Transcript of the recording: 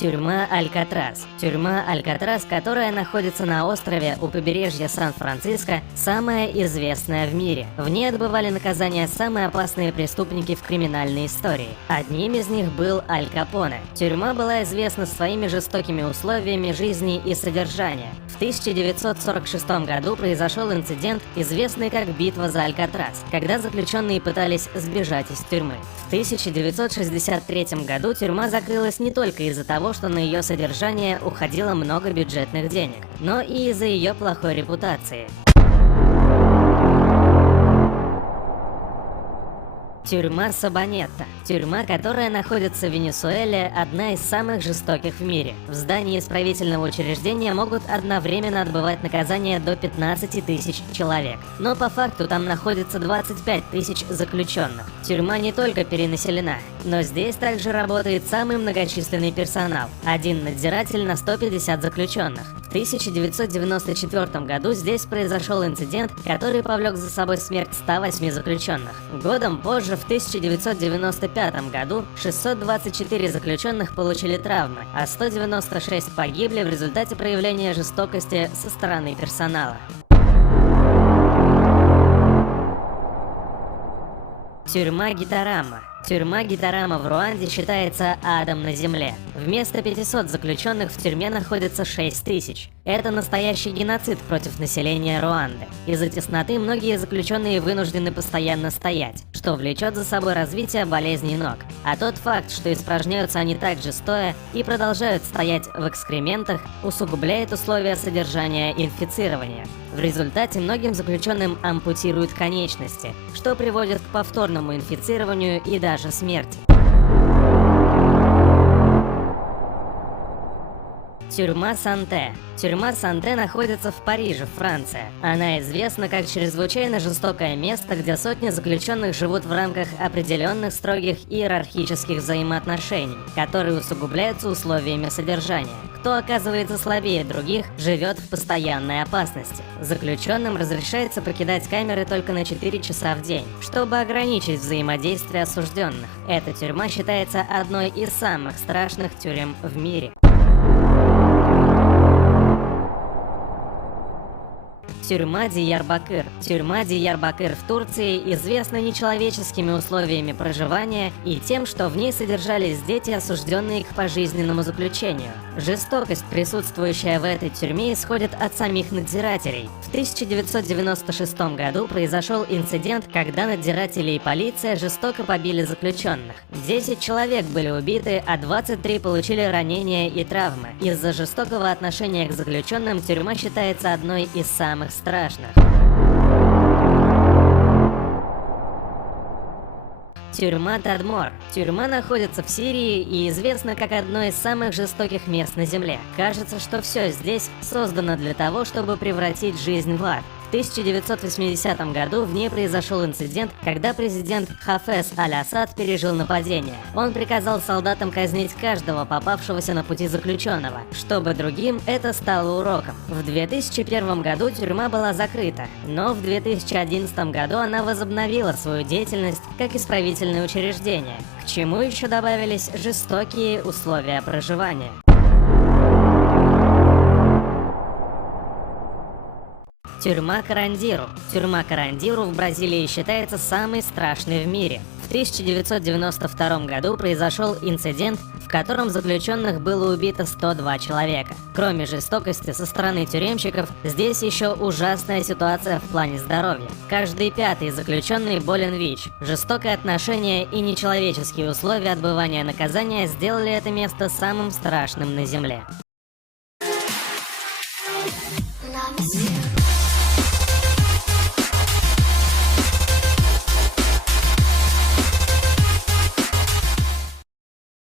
Тюрьма Алькатрас. Тюрьма Алькатрас, которая находится на острове у побережья Сан-Франциско, самая известная в мире. В ней отбывали наказание самые опасные преступники в криминальной истории. Одним из них был Аль Капоне. Тюрьма была известна своими жестокими условиями жизни и содержания. В 1946 году произошел инцидент, известный как «Битва за Алькатрас», когда заключенные пытались сбежать из тюрьмы. В 1963 году тюрьма закрылась не только из-за того, что на ее содержание уходило много бюджетных денег, но и из-за ее плохой репутации. Тюрьма Сабанетта. Тюрьма, которая находится в Венесуэле, одна из самых жестоких в мире. В здании исправительного учреждения могут одновременно отбывать наказание до 15 тысяч человек. Но по факту там находится 25 тысяч заключенных. Тюрьма не только перенаселена, но здесь также работает самый многочисленный персонал. Один надзиратель на 150 заключенных. В 1994 году здесь произошел инцидент, который повлек за собой смерть 108 заключенных. Годом позже, в 1995 году, 624 заключенных получили травмы, а 196 погибли в результате проявления жестокости со стороны персонала. Тюрьма Гитарама. Тюрьма Гитарама в Руанде считается адом на земле. Вместо 500 заключенных в тюрьме находится 6000. Это настоящий геноцид против населения Руанды. Из-за тесноты многие заключенные вынуждены постоянно стоять, что влечет за собой развитие болезней ног. А тот факт, что испражняются они также стоя и продолжают стоять в экскрементах, усугубляет условия содержания и инфицирования. В результате многим заключенным ампутируют конечности, что приводит к повторному инфицированию и даже смерти. Тюрьма Санте. Тюрьма Санте находится в Париже, Франция. Она известна как чрезвычайно жестокое место, где сотни заключенных живут в рамках определенных строгих иерархических взаимоотношений, которые усугубляются условиями содержания. Кто оказывается слабее других, живет в постоянной опасности. Заключенным разрешается покидать камеры только на 4 часа в день, чтобы ограничить взаимодействие осужденных. Эта тюрьма считается одной из самых страшных тюрем в мире. Тюрьма Диярбакыр. Тюрьма Диярбакыр в Турции известна нечеловеческими условиями проживания и тем, что в ней содержались дети, осужденные к пожизненному заключению. Жестокость, присутствующая в этой тюрьме, исходит от самих надзирателей. В 1996 году произошел инцидент, когда надзиратели и полиция жестоко побили заключенных. 10 человек были убиты, а 23 получили ранения и травмы. Из-за жестокого отношения к заключенным тюрьма считается одной из самых страшных. Тюрьма Тадмор. Тюрьма находится в Сирии и известна как одно из самых жестоких мест на земле. Кажется, что все здесь создано для того, чтобы превратить жизнь в ад. В 1980 году в ней произошел инцидент, когда президент Хафез Аль-Асад пережил нападение. Он приказал солдатам казнить каждого попавшегося на пути заключенного, чтобы другим это стало уроком. В 2001 году тюрьма была закрыта, но в 2011 году она возобновила свою деятельность как исправительное учреждение, к чему еще добавились жестокие условия проживания. Тюрьма Карандиру. Тюрьма Карандиру в Бразилии считается самой страшной в мире. В 1992 году произошел инцидент, в котором заключенных было убито 102 человека. Кроме жестокости со стороны тюремщиков, здесь еще ужасная ситуация в плане здоровья. Каждый 5-й заключенный болен ВИЧ. Жестокое отношение и нечеловеческие условия отбывания наказания сделали это место самым страшным на земле.